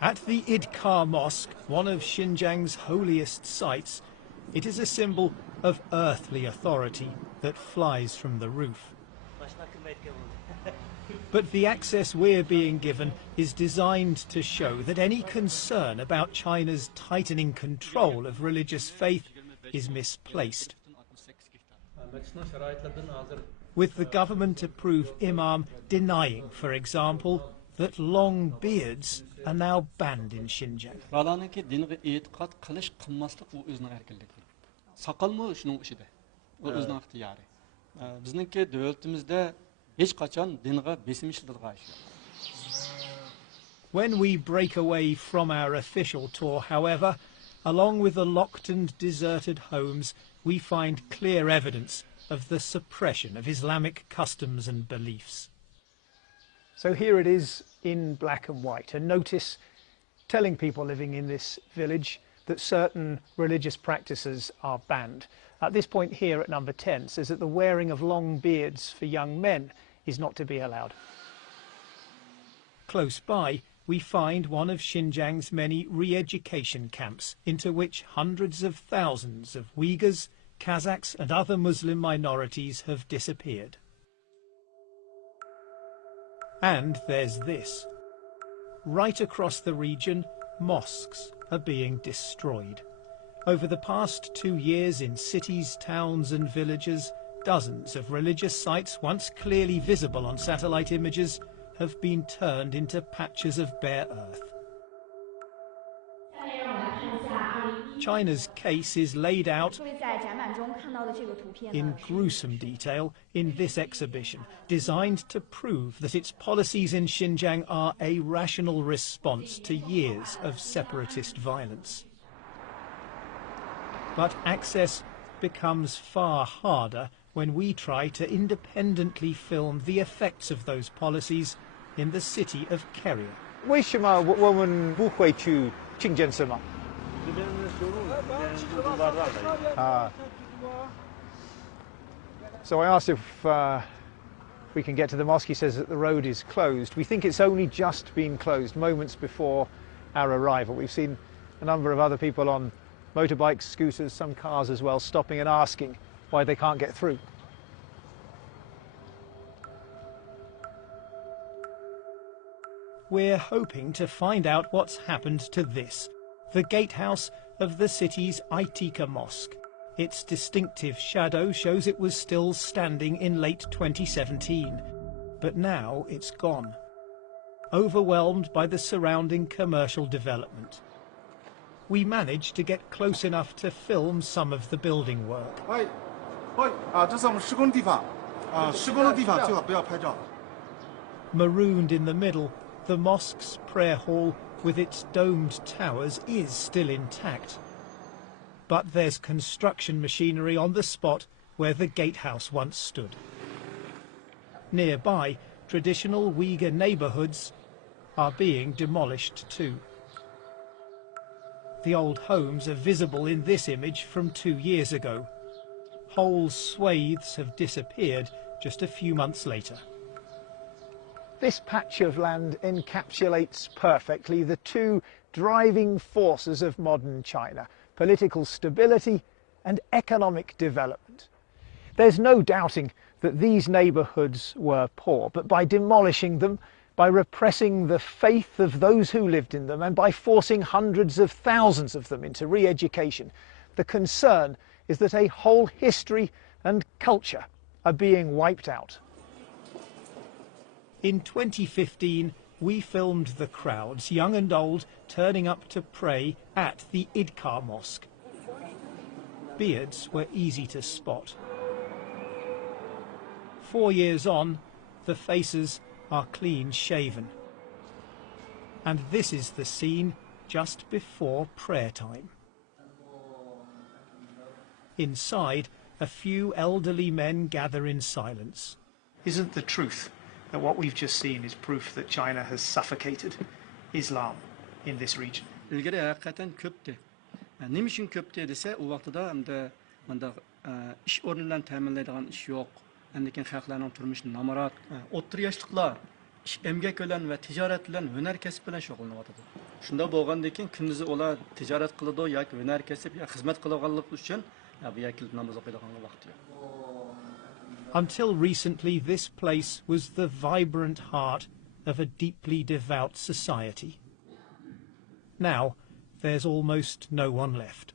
At the Idkar Mosque, one of Xinjiang's holiest sites, it is a symbol of earthly authority that flies from the roof. But the access we're being given is designed to show that any concern about China's tightening control of religious faith is misplaced. With the government-approved imam denying, for example, that long beards are now banned in Xinjiang. When we break away from our official tour, however, along with the locked and deserted homes, we find clear evidence of the suppression of Islamic customs and beliefs. So here it is in black and white, a notice telling people living in this village that certain religious practices are banned. At this point here at number 10 says that the wearing of long beards for young men is not to be allowed. Close by, we find one of Xinjiang's many re-education camps into which hundreds of thousands of Uyghurs, Kazakhs and other Muslim minorities have disappeared. And there's this. Right across the region, mosques are being destroyed. Over the past 2 years in cities, towns and villages, dozens of religious sites once clearly visible on satellite images have been turned into patches of bare earth. China's case is laid out in gruesome detail in this exhibition, designed to prove that its policies in Xinjiang are a rational response to years of separatist violence. But access becomes far harder when we try to independently film the effects of those policies in the city of Keria. 为什么我们不会去清真寺吗？ So I asked if we can get to the mosque. He says that the road is closed. We think it's only just been closed moments before our arrival. We've seen a number of other people on motorbikes, scooters, some cars as well, stopping and asking why they can't get through. We're hoping to find out what's happened to this, the gatehouse of the city's Aitika Mosque. Its distinctive shadow shows it was still standing in late 2017, but now it's gone, overwhelmed by the surrounding commercial development. We managed to get close enough to film some of the building work. Marooned in the middle, the mosque's prayer hall with its domed towers is still intact. But there's construction machinery on the spot where the gatehouse once stood. Nearby, traditional Uyghur neighbourhoods are being demolished too. The old homes are visible in this image from 2 years ago. Whole swathes have disappeared just a few months later. This patch of land encapsulates perfectly the two driving forces of modern China: political stability and economic development. There's no doubting that these neighbourhoods were poor, but by demolishing them, by repressing the faith of those who lived in them, and by forcing hundreds of thousands of them into re-education, the concern is that a whole history and culture are being wiped out. In 2015, we filmed the crowds, young and old, turning up to pray at the Idkar Mosque. Beards were easy to spot. 4 years on, the faces are clean shaven. And this is the scene just before prayer time. Inside, a few elderly men gather in silence. Isn't the truth that what we've just seen is proof that China has suffocated Islam in this region? ilgari haqiqatan ko'pdi. Nima uchun ko'pdi desa, u vaqtida manda ish o'rnidan ta'minlaydigan ish yo'q. Lekin xalqlarning turmushi namorat, o'ttir yoshliqlar emgak bilan va tijorat bilan, hunar kasb bilan shug'ullanyapti. Shunda bo'lgandan keyin kunduzi ular tijorat qiladi yoki hunar kasb yoki xizmat qilganlik uchun bu yerga kelib namoz o'qiydigan vaqti yo'q. Until recently, this place was the vibrant heart of a deeply devout society. Now, there's almost no one left.